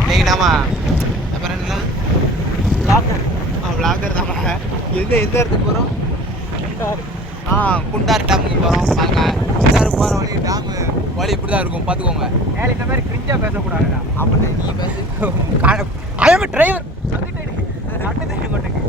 இன்னைக்கு நாம அப்புறம் என்ன விளாகர் தான். எந்த இடத்துக்கு போகிறோம்? குண்டார் டேமுக்கு போகிறோம். பாருங்க, குண்டார் போகிற வழி டேமு வழி இப்படி தான் இருக்கும், பார்த்துக்கோங்க. இந்த மாதிரி கிரிஞ்சா பேசக்கூடாதுடா. அப்படி நீ பேசு. IIM driver. அட்டு தெரியும் மாட்டேங்க.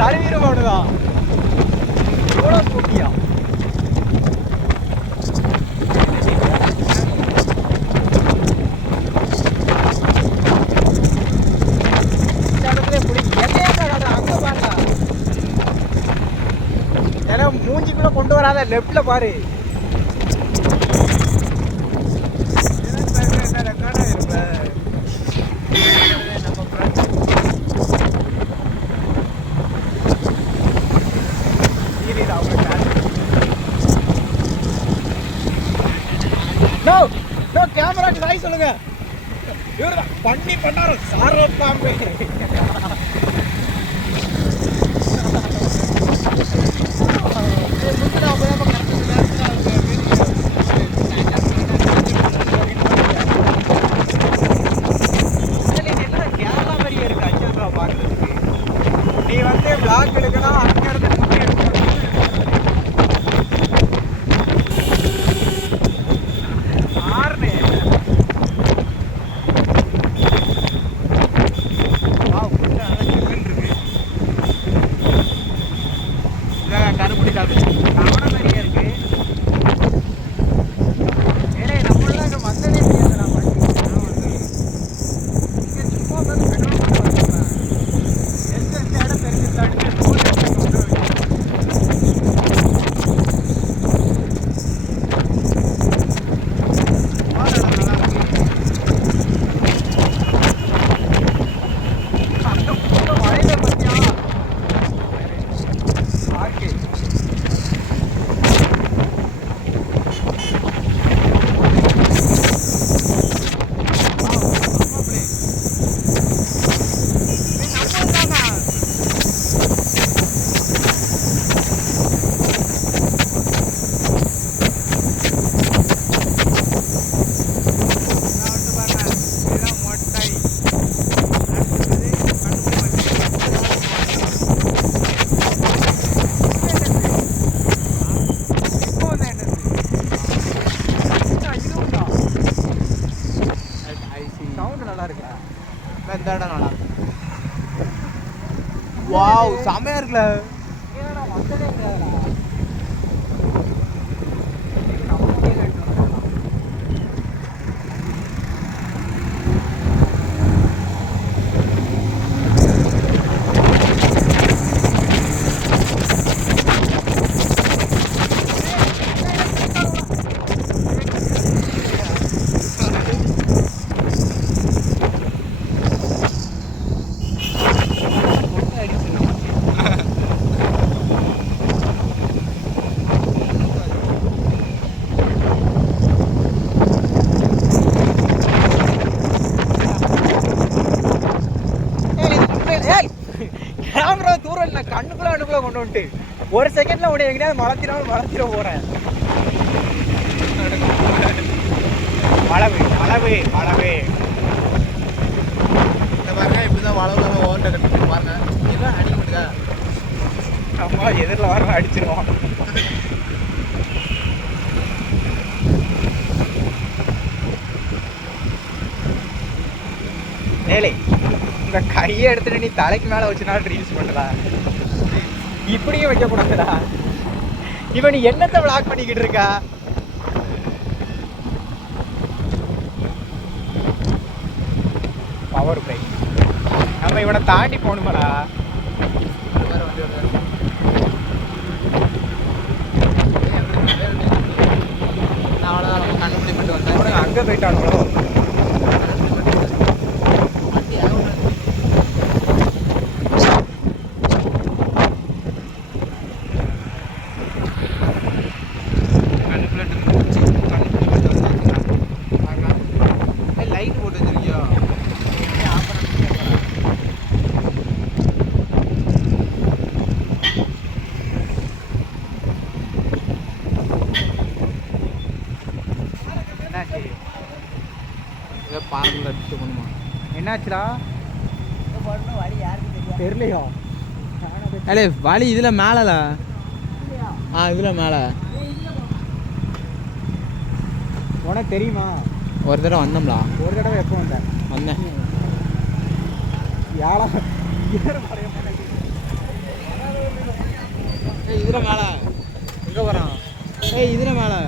சரிவீரமானதான் எவ்வளோ போட்டியா? ஏன்னா மூஞ்சிக்குள்ள கொண்டு வராத லெஃப்ட்ல பாரு. கேமராக்கு நாய் சொல்லுங்க. இவரு பண்ணி பண்ணாரு சாரோ பாம்பு. கேரளா மாதிரியே இருக்கு அஞ்சல் ரூபா பாக்குறதுக்கு. நீ வந்து பிளாக் எடுக்கலாம், அங்க இருந்து முட்டி எடுக்கணும். வாவ், செமையா இருக்குல்ல. கேமரா தூரம் இல்லை, கண்ணுக்குள்ள அணுக்குள்ள கொண்டு வந்துட்டு ஒரு செகண்ட்ல உடைய எங்கேயாவது மலத்திர போறேன். வளவு வளவு வளவு இந்த பாருங்க, இப்படிதான் வளவு ஓட்ட கட்டு பாருங்க. இதெல்லாம் அடிக்க முடியுதா? அம்மா எதிரில் வர அடிச்சிருவோம். ஏலே, இந்த கையை எடுத்துட்டு நீ தலைக்கு மேல வச்சுனாலும் ரீல்ஸ் பண்ணலாம். இப்படியும் வைக்க கூடாதுடா. இவன் நீ என்னத்தை விளாக் பண்ணிக்கிட்டு இருக்கா? Power break. நம்ம இவனை தாண்டி போகணுமாடா. அங்கே போயிட்டானுங்களோ? லைட் போட்டு வச்சிருக்கியோ? என்னாச்சு? ஏதோ பார்க்கில் அடிச்சு பண்ணுமா? என்னாச்சுடா? தெரியலையோ? அடே வழி இதில் மேலே. இதில் மேலே. உனக்கு தெரியுமா? ஒரு தடவை வந்தோம்லா. ஒரு தடவை எப்போ வந்தேன்? வந்தேன். யாரா இதில் மேலே. எங்கே வரான்? இதில் மேலே.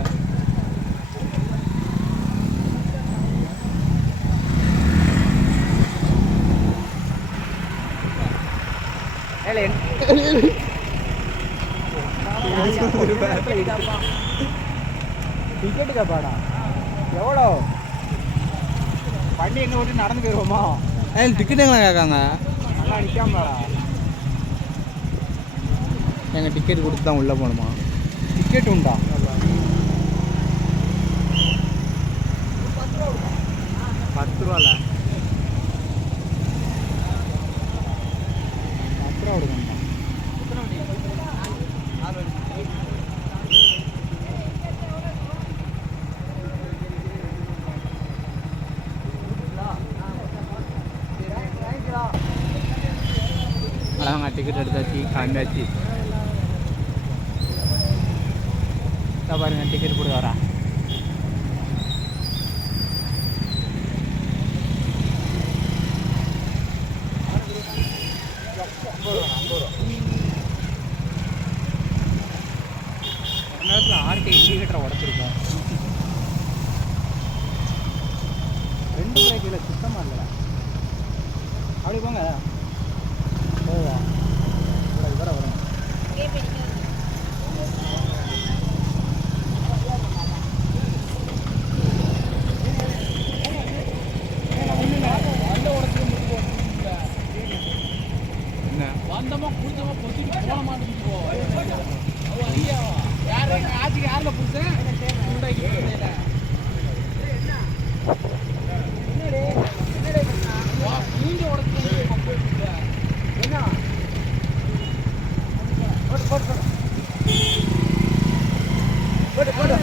டிக்கெட்டு தப்பாடா? எவ்வளோ? வண்டி எங்கே விட்டு நடந்து போயிடுவோமா? டிக்கெட் எங்கே கேட்காங்க? நல்லா நிற்காமடா. எங்கள் டிக்கெட் கொடுத்து தான் உள்ளே போகணுமா? டிக்கெட் உண்டா? 10 ரூபால. 10 ரூபா கொடுக்கணுமா? அழகாங்க டிக்கெட் எடுத்தாச்சு, கிளம்பியாச்சு. பாருங்க டிக்கெட் போட்டு வரேன். நேரத்தில் ஆர்டி இண்டிகேட்டரை உடச்சிருக்கோம். 2 பிரேக் இல்லை, சுத்தமாக இல்லை. அப்படி போங்க. போவா இவர வரும். வந்தமா புடிச்சமா பொசிட்டு போன மாட்டேங்குது. யாரு ஆட்சிக்கு யாருல புடிச்சேன் உண்டாக்கி போறேல. நீங்க உடச்சு என்ன போடு போடு போடு போடு போடு.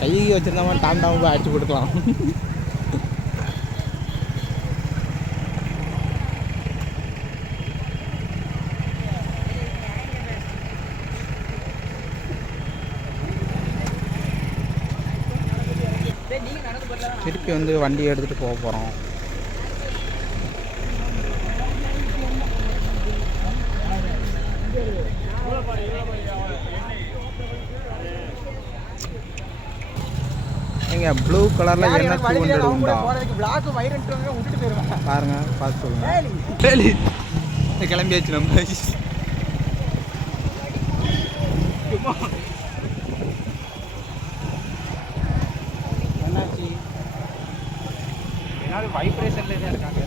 கையை வச்சிருந்தா டாண்டாவும் போய் அடிச்சு கொடுக்கலாம். திருப்பி வந்து வண்டி எடுத்துகிட்டு போக போகிறோம். இங்கே ப்ளூ கலரில் என்ன 200 உண்டா பாருங்க, பார்த்து சொல்லுங்க. கிளம்பியாச்சு நம்ம. என்னாச்சு? ஏதாவது வைப்ரேஷன்ல தான் இருக்காங்க.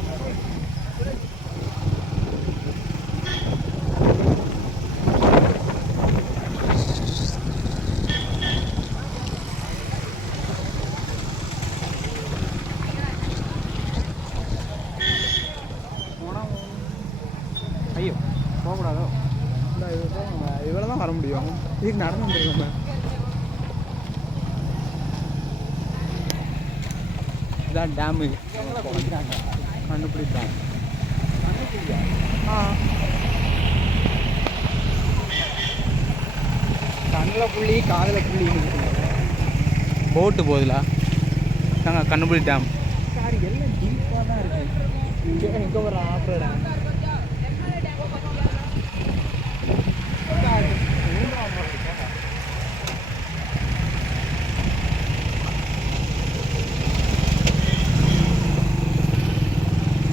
இவ்வளோ தான் வர முடியும். இதுக்கு நடந்து வந்துருக்கோம். இதான் டேமு கண்டுபிடி டேம். கண்ணில் புள்ளி காதில் புள்ளி போட்டு போகுதுல நாங்கள் கண்டுபிடி டேம். சார் எல்லாம் டீப்பாக தான் இருக்குது. எங்கே ஒரு ஆஃப்ரோடா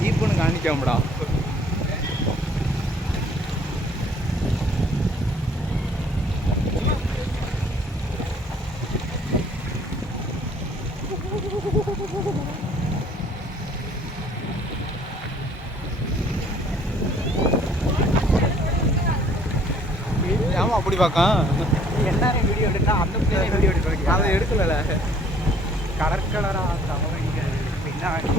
ஜீப்புன்னு காணிக்காமடா. ஏமா அப்படி பார்க்கான் எல்லாரும் வீடியோ எடுத்தா அந்த பிள்ளைங்க வீடியோ எடுக்க அதை எடுக்கல. கலர்கலராக தவறுங்கள் பின்னாடி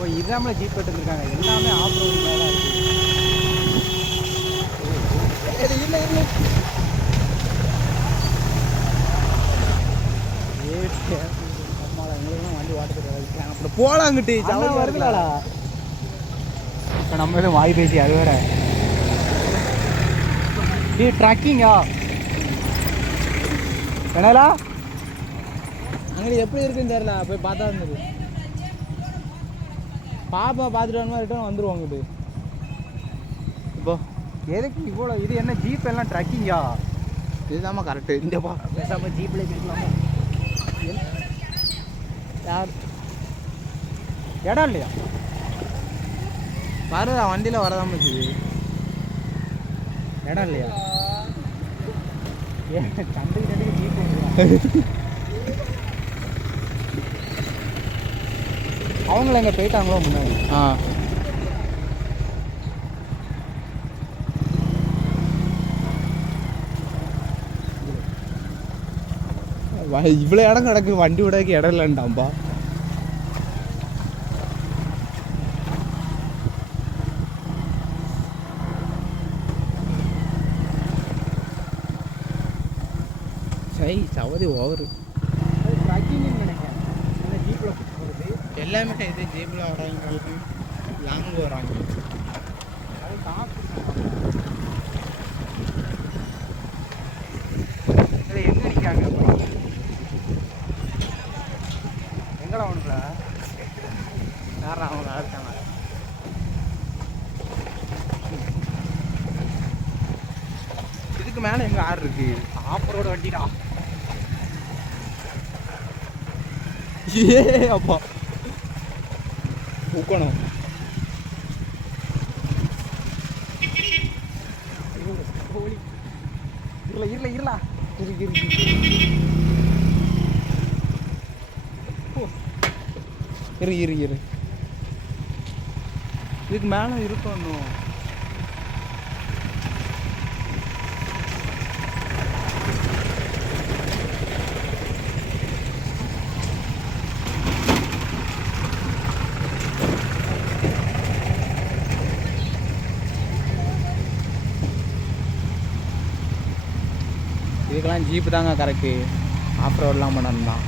ஓ இதாமல ஜீப் கட்டுருக்காங்க. எல்லாமே ஆஃப் ரோடு மேலே இருக்குது. இல்லை இல்லை அம்மாடா எங்களுக்குலாம் வண்டி வாட்டுறது அப்புறம் போலாங்கிட்டு வருதுலடா. இப்போ நம்ம எதுவும் வாய் பேசி அது வேற ட்ராக்கிங்கா என்னடா அங்கே எப்படி இருக்குன்னு தெரியல. போய் பார்த்தா இருந்தது. பாப்பா பார்த்துட்டு வரமா ரிட்டர்ன் வந்துடுவாங்கிட்டு. இப்போ எதுக்கு இவ்வளோ இது என்ன ஜீப் எல்லாம் ட்ரக்கிங்கா? இதுதாம்மா கரெக்டு. இந்தப்பா பேசாமல் ஜீப்பில் கேட்கலாமா? யார் இடம் இல்லையா? வருதா வண்டியில் வரதான் வச்சுது. இடம் இல்லையா? ஏன் சண்டைக்கு ஜீப் வந்துடுவாங்க. அவங்கள எங்கே போயிட்டாங்களோ முன்னாடி. இவ்வளோ இடம் கிடக்கு வண்டி விடக்கு இடம் இல்லைன்ட்டாம்பா. சரி சவதி ஓவரு. எல்லாமே இது ஜீப்பில் வராங்க, லாங் வராங்க. எங்கே நிற்காங்க? எங்கடா அவனுக்குல யாரா அவங்க இருக்காங்க. இதுக்கு மேலே எங்கே ஆறு இருக்கு? Off road வண்டிடா. ஏ அப்பா உக்கணும். இருல இருலா இருக்கு இருக்கு. இரு இரு இரு. இதுக்கு மேலே இருக்கணும். இதுக்கெல்லாம் ஜீப்பு தாங்க கரெக்டு. ஆஃப் ரோடெலாம் பண்ணணும் தான்.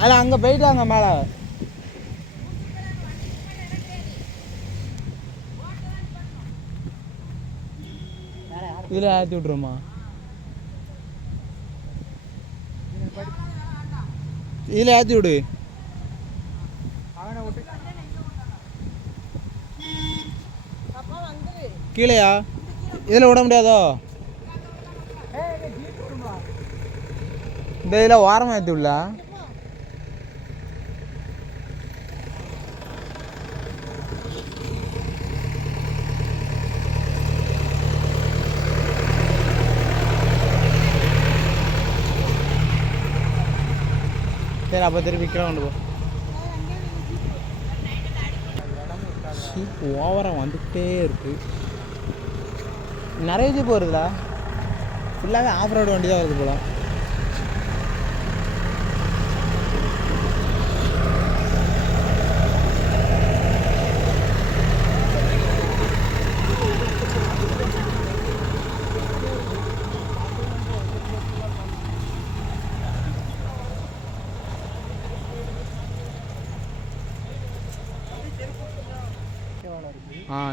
அதில் அங்கே போயிட்டாங்க மேலே. இதில் ஏற்றி விட்ருமா? இதில் ஏற்றி விடு. கீழேயா? இதில் விட முடியாதோ? இந்த இதில் ஓரமாக ஏற்றி விடல. சரி அப்போ திருப்பி கீழே கொண்டு போ. ஜீப் ஓவராக வந்துக்கிட்டே இருக்கு. நிறைய ஜீப் வருதுடா. ஃபுல்லாகவே ஆஃப் ரோடு வண்டி தான் வருது போல.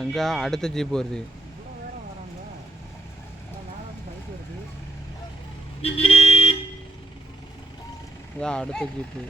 இங்கே அடுத்த ஜீப் வருது. இதான் அடுத்த ஜீப்பு.